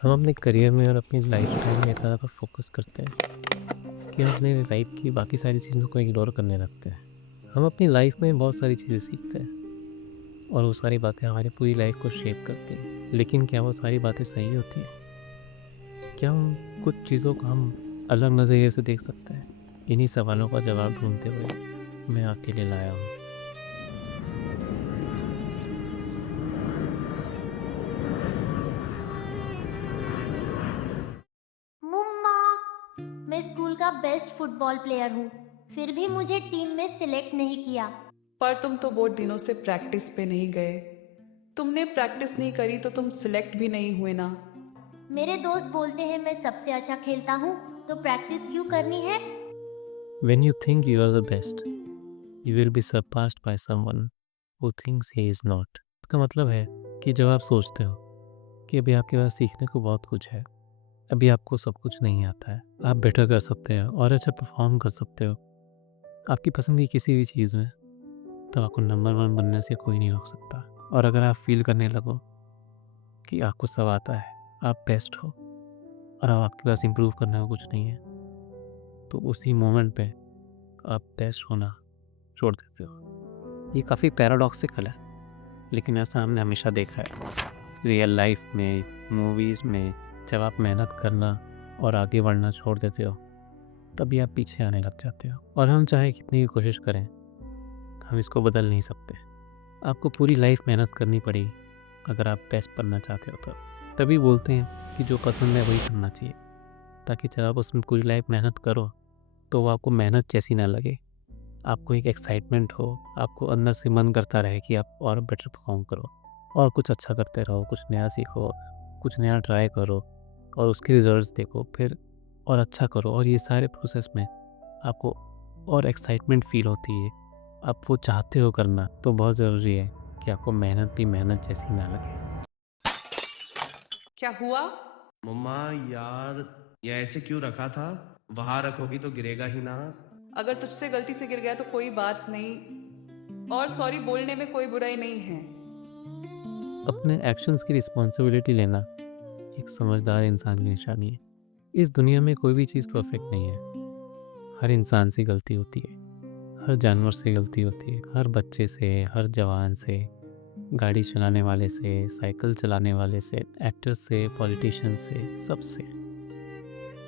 हम अपने करियर में और अपनी लाइफस्टाइल में इतना ज़्यादा फोकस करते हैं कि हम अपने लाइफ की बाकी सारी चीज़ों को इग्नोर करने लगते हैं। हम अपनी लाइफ में बहुत सारी चीज़ें सीखते हैं और वो सारी बातें हमारी पूरी लाइफ को शेप करती हैं। लेकिन क्या वो सारी बातें सही होती हैं? क्या हम कुछ चीज़ों को हम अलग नज़रिए से देख सकते हैं? इन्हीं सवालों का जवाब ढूँढते हुए मैं आपके लिए लाया हूँ। मुम्मा, मैं स्कूल का बेस्ट फुटबॉल प्लेयर हूँ। फिर भी मुझे टीम में सिलेक्ट नहीं किया। पर तुम तो बहुत दिनों से प्रैक्टिस पे नहीं गए। तुमने प्रैक्टिस नहीं करी तो तुम सिलेक्ट भी नहीं हुए ना। मेरे दोस्त बोलते हैं मैं सबसे अच्छा खेलता हूँ, तो प्रैक्टिस क्यों करनी है? When you think you are the best, you will be surpassed by someone who thinks he is not। इसका मतलब है कि जब आप सोचते हो कि अभी आपके पास सीखने को बहुत कुछ है, अभी आपको सब कुछ नहीं आता है, आप बेटर कर सकते हो और अच्छा परफॉर्म कर सकते हो आपकी पसंद की किसी भी चीज़ में, तो आपको नंबर वन बनने से कोई नहीं रोक सकता। और अगर आप फील करने लगो कि आपको सब आता है, आप बेस्ट हो और अब आपके पास इम्प्रूव करने को कुछ नहीं है, तो उसी मोमेंट पे आप बेस्ट होना छोड़ देते हो। ये काफ़ी पैराडॉक्सिकल है, लेकिन ऐसा हमने हमेशा देखा है रियल लाइफ में, मूवीज़ में। जब आप मेहनत करना और आगे बढ़ना छोड़ देते हो, तभी आप पीछे आने लग जाते हो। और हम चाहे कितनी भी कोशिश करें, हम इसको बदल नहीं सकते। आपको पूरी लाइफ मेहनत करनी पड़ेगी अगर आप बेस्ट बनना चाहते हो तो। तभी बोलते हैं कि जो पसंद है वही करना चाहिए, ताकि जब आप उसमें पूरी लाइफ मेहनत करो तो वो आपको मेहनत जैसी ना लगे। आपको एक एक्साइटमेंट हो, आपको अंदर से मन करता रहे कि आप और बेटर परफॉर्म करो और कुछ अच्छा करते रहो, कुछ नया सीखो, कुछ नया ट्राई करो और उसके रिजल्ट्स देखो फिर और अच्छा करो। और ये सारे प्रोसेस में आपको और एक्साइटमेंट फ़ील होती है, आप वो चाहते हो करना, तो बहुत ज़रूरी है कि आपको मेहनत भी मेहनत जैसी ना लगे। क्या हुआ? मम्मा यार, ये ऐसे क्यों रखा था? वहां रखोगी तो गिरेगा ही ना। अगर तुझसे गलती से गिर गया तो कोई बात नहीं, और सॉरी बोलने में कोई बुराई नहीं है। अपने एक्शंस की रिस्पॉन्सिबिलिटी लेना एक समझदार इंसान की निशानी है। इस दुनिया में कोई भी चीज़ परफेक्ट नहीं है। हर इंसान से गलती होती है, हर जानवर से गलती होती है, हर बच्चे से, हर जवान से, गाड़ी चलाने वाले से, साइकिल चलाने वाले से, एक्टर से, पॉलिटिशियन से, सबसे।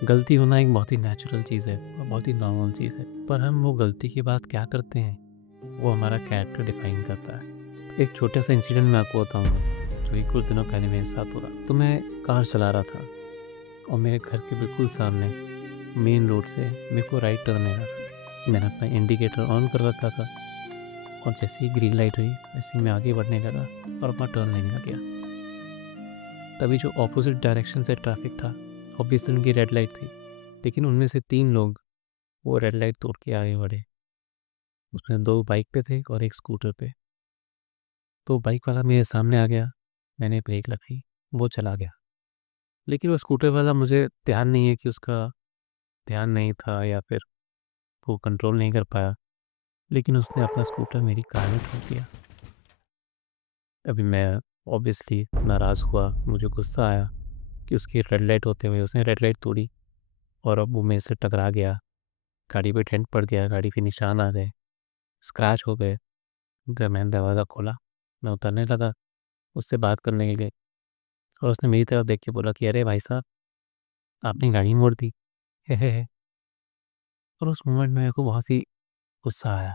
गलती होना एक बहुत ही नेचुरल चीज़ है और बहुत ही नॉर्मल चीज़ है, पर हम वो गलती के बाद क्या करते हैं, वो हमारा कैरेक्टर डिफाइन करता है। तो एक छोटा सा इंसिडेंट मैं आपको बताऊंगा, जो कि कुछ दिनों पहले मेरे साथ हो रहा। तो मैं कार चला रहा था और मेरे घर के बिल्कुल सामने मेन रोड से मेरे को राइट टर्न लेना था। मैंने अपना इंडिकेटर ऑन कर रखा था और जैसे ही ग्रीन लाइट हुई, वैसे ही मैं आगे बढ़ने लगा और अपना टर्न लेने लग गया। तभी जो ऑपोजिट डायरेक्शन से ट्रैफिक था, ऑब्वियसली उनकी रेड लाइट थी, लेकिन उनमें से 3 लोग वो रेड लाइट तोड़ के आगे बढ़े। उसमें 2 बाइक पे थे और 1 स्कूटर पे। तो बाइक वाला मेरे सामने आ गया, मैंने ब्रेक लगाई, वो चला गया। लेकिन वो स्कूटर वाला, मुझे ध्यान नहीं है कि उसका ध्यान नहीं था या फिर वो कंट्रोल नहीं कर पाया, लेकिन उसने अपना स्कूटर मेरी कार में ठोक दिया। अभी मैं ऑब्वियसली नाराज़ हुआ, मुझे गुस्सा आया कि उसकी रेड लाइट होते हुए उसने रेड लाइट तोड़ी और अब वो मेरे से टकरा गया। गाड़ी पे डेंट पड़ गया, गाड़ी पे निशान आ गए, स्क्रैच हो गए। जब मैंने दरवाज़ा खोला, मैं उतरने लगा उससे बात करने के लिए, और उसने मेरी तरफ देख के बोला कि अरे भाई साहब, आपने गाड़ी मोड़ दी। है। और उस मोमेंट में मेरे को बहुत ही गुस्सा आया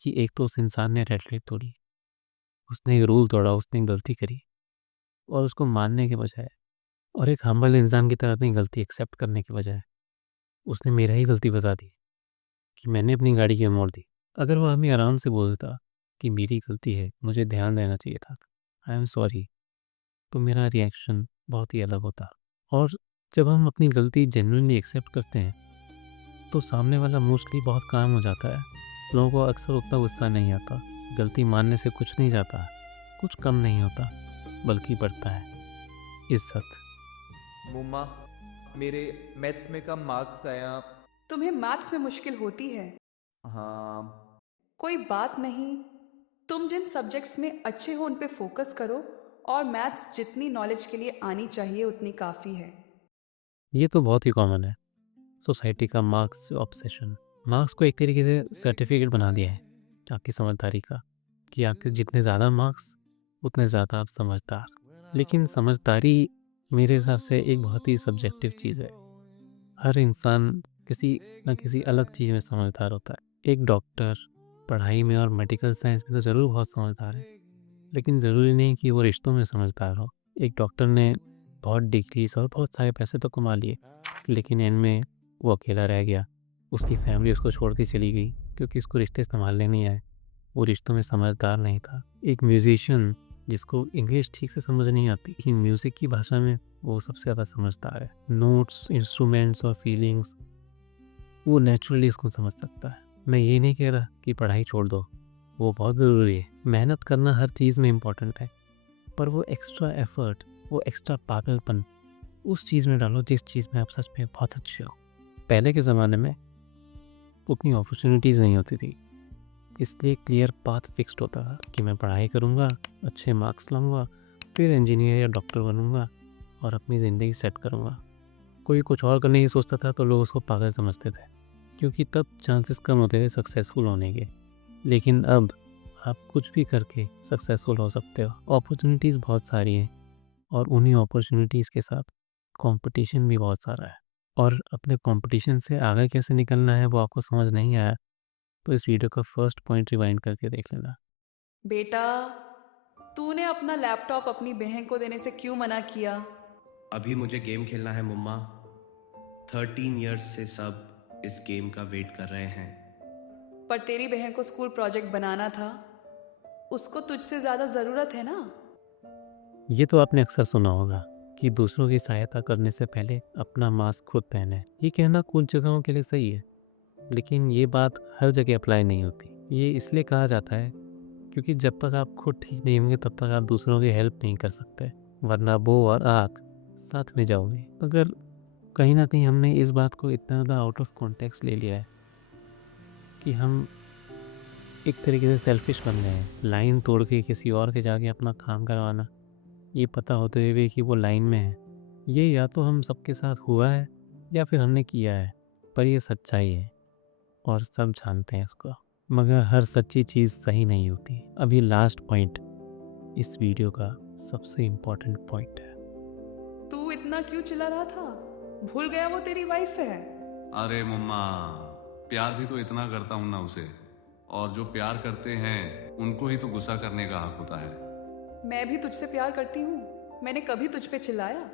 कि एक तो उस इंसान ने रेड लाइट तोड़ी, उसने एक रूल तोड़ा, उसने गलती करी, और उसको मानने के बजाय और एक हम्बल इंसान की तरह अपनी गलती एक्सेप्ट करने के बजाय उसने मेरा ही गलती बता दी कि मैंने अपनी गाड़ी क्यों मोड़ दी। अगर वो हमें आराम से बोलता कि मेरी गलती है, मुझे ध्यान देना चाहिए था, आई एम सॉरी, तो मेरा रिएक्शन बहुत ही अलग होता। और जब हम अपनी गलती जेन्युइनली एक्सेप्ट करते हैं, तो सामने वाला मोस्टली बहुत काम हो जाता है। लोगों को अक्सर उतना गुस्सा नहीं आता। गलती मानने से कुछ नहीं जाता, कुछ कम नहीं होता, बल्कि बढ़ता है इज्जत। मुम्मा, मेरे मैथ्स में कम मार्क्स आया। तुम्हें मैथ्स में मुश्किल होती है? हाँ। कोई बात नहीं, तुम जिन सब्जेक्ट्स में अच्छे हो उन पे फोकस करो और मैथ्स जितनी नॉलेज के लिए आनी चाहिए उतनी काफ़ी है। ये तो बहुत ही कॉमन है। सोसाइटी का मार्क्स ऑब्सेशन, मार्क्स को एक तरीके से सर्टिफिकेट बना दिया है आपकी समझदारी का, कि आपके जितने ज़्यादा मार्क्स उतने ज़्यादा आप समझदार। लेकिन समझदारी मेरे हिसाब से एक बहुत ही सब्जेक्टिव चीज़ है। हर इंसान किसी न किसी अलग चीज़ में समझदार होता है। एक डॉक्टर पढ़ाई में और मेडिकल साइंस में तो ज़रूर बहुत समझदार है, लेकिन ज़रूरी नहीं कि वो रिश्तों में समझदार हो। एक डॉक्टर ने बहुत डिग्रीज और बहुत सारे पैसे तो कमा लिए, लेकिन एंड में वो अकेला रह गया। उसकी फैमिली उसको छोड़ के चली गई क्योंकि उसको रिश्ते संभालने नहीं आए। वो रिश्तों में समझदार नहीं था। एक म्यूजिशियन जिसको इंग्लिश ठीक से समझ नहीं आती, लेकिन म्यूज़िक की भाषा में वो सबसे ज़्यादा समझदार है। नोट्स, इंस्ट्रूमेंट्स और फीलिंग्स वो नेचुरली इसको समझ सकता है। मैं ये नहीं कह रहा कि पढ़ाई छोड़ दो, वो बहुत ज़रूरी है। मेहनत करना हर चीज़ में इम्पॉर्टेंट है, पर वो एक्स्ट्रा एफर्ट, वो एक्स्ट्रा पागलपन उस चीज़ में डालो जिस चीज़ में आप सच में बहुत अच्छे हो। पहले के ज़माने में उतनी अपॉर्चुनिटीज़ नहीं होती थी, इसलिए क्लियर पाथ फिक्स्ड होता था कि मैं पढ़ाई करूँगा, अच्छे मार्क्स लाऊंगा, फिर इंजीनियर या डॉक्टर बनूँगा और अपनी ज़िंदगी सेट करूँगा। कोई कुछ और करने की सोचता था तो लोग उसको पागल समझते थे, क्योंकि तब चांसेस कम होते थे सक्सेसफुल होने के। लेकिन अब आप कुछ भी करके सक्सेसफुल हो सकते हो। अपॉर्चुनिटीज़ बहुत सारी हैं और उन्हीं अपॉर्चुनिटीज़ के साथ कंपटीशन भी बहुत सारा है, और अपने कंपटीशन से आगे कैसे निकलना है वो आपको समझ नहीं आया तो इस वीडियो का फर्स्ट पॉइंट रिवाइंड करके देख लेना। बेटा, तूने अपना लैपटॉप अपनी बहन को देने से क्यों मना किया? अभी मुझे गेम खेलना है मम्मा। 13 इयर्स से सब इस गेम का वेट कर रहे हैं। पर तेरी बहन को स्कूल प्रोजेक्ट बनाना था, उसको तुझसे ज़्यादा ज़रूरत है ना। ये तो आपने अक्सर सुना होगा कि दूसरों की सहायता करने से पहले अपना मास्क खुद पहने। ये कहना कुछ जगहों के लिए सही है, लेकिन ये बात हर जगह अप्लाई नहीं होती। ये इसलिए कहा जाता है क्योंकि जब तक आप खुद ठीक नहीं होंगे तब तक आप दूसरों की हेल्प नहीं कर सकते, वरना वो और आप साथ में जाओगे। अगर कहीं ना कहीं हमने इस बात को इतना ज़्यादा आउट ऑफ कॉन्टेक्स्ट ले लिया है कि हम एक तरीके से सेल्फिश बन गए हैं। लाइन तोड़ के किसी और के जाके अपना काम करवाना, ये पता होते हुए कि वो लाइन में है, ये या तो हम सबके साथ हुआ है या फिर हमने किया है, पर ये सच्चाई है और सब जानते हैं इसको। मगर हर सच्ची चीज़ सही नहीं होती। अभी लास्ट पॉइंट इस वीडियो का सबसे इम्पोर्टेंट पॉइंट है। तू इतना क्यों चिल्ला रहा था? भूल गया वो तेरी वाइफ है। अरे मम्मा, प्यार भी तो इतना करता हूँ ना उसे, और जो प्यार करते हैं उनको ही तो गुस्सा करने का हक होता है। मैं भी तुझसे प्यार करती हूँ, मैंने कभी तुझ पे चिल्लाया?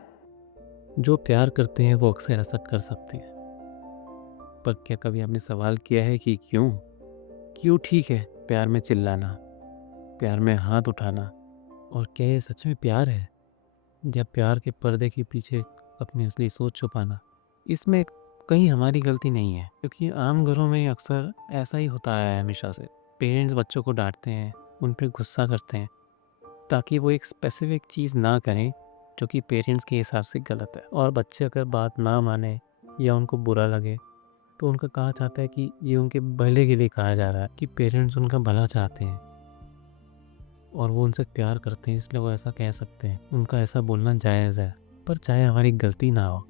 जो प्यार करते हैं वो अक्सर ऐसा कर सकते हैं, पर क्या कभी आपने सवाल किया है कि क्यों? क्यों ठीक है प्यार में चिल्लाना, प्यार में हाथ उठाना, और क्या ये सच में प्यार है, या प्यार के पर्दे के पीछे अपनी असली सोच छुपाना? इसमें कहीं हमारी गलती नहीं है, क्योंकि आम घरों में अक्सर ऐसा ही होता है हमेशा से। पेरेंट्स बच्चों को डांटते हैं, उन पर गुस्सा करते हैं, ताकि वो एक स्पेसिफिक चीज़ ना करें जो कि पेरेंट्स के हिसाब से गलत है। और बच्चे अगर बात ना माने या उनको बुरा लगे तो उनका कहा जाता है कि ये उनके भले के लिए कहा जा रहा है, कि पेरेंट्स उनका भला चाहते हैं और वो उनसे प्यार करते हैं, इसलिए वो ऐसा कह सकते हैं। उनका ऐसा बोलना जायज़ है, पर चाहे हमारी गलती ना हो,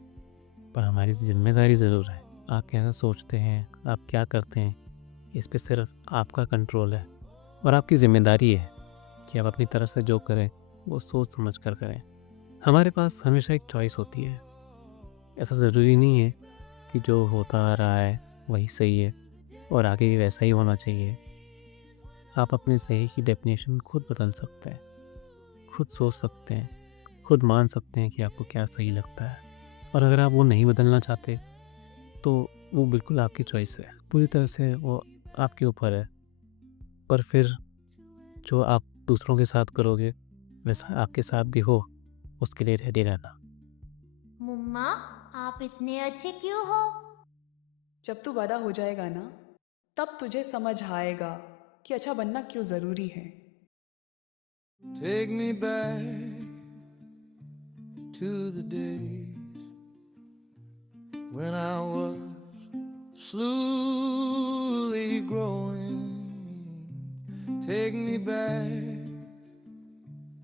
पर हमारी जिम्मेदारी ज़रूर है। आप कैसा सोचते हैं, आप क्या करते हैं, इस पे सिर्फ आपका कंट्रोल है, और आपकी ज़िम्मेदारी है कि आप अपनी तरफ से जो करें वो सोच समझ कर करें। हमारे पास हमेशा एक चॉइस होती है। ऐसा ज़रूरी नहीं है कि जो होता आ रहा है वही सही है और आगे भी वैसा ही होना चाहिए। आप अपने सही की डेफिनेशन खुद बदल सकते हैं, खुद सोच सकते हैं, खुद मान सकते हैं कि आपको क्या सही लगता है। और अगर आप वो नहीं बदलना चाहते तो वो बिल्कुल आपकी चॉइस है, पूरी तरह से वो आपके ऊपर है। पर फिर जो आप दूसरों के साथ करोगे वैसा आपके साथ भी हो, उसके लिए रेडी रहना। मुम्मा, आप इतने अच्छे क्यों हो? जब तू बड़ा हो जाएगा ना, तब तुझे समझ आएगा कि अच्छा बनना क्यों ज़रूरी है। Take me back to the days when I was slowly growing. Take me back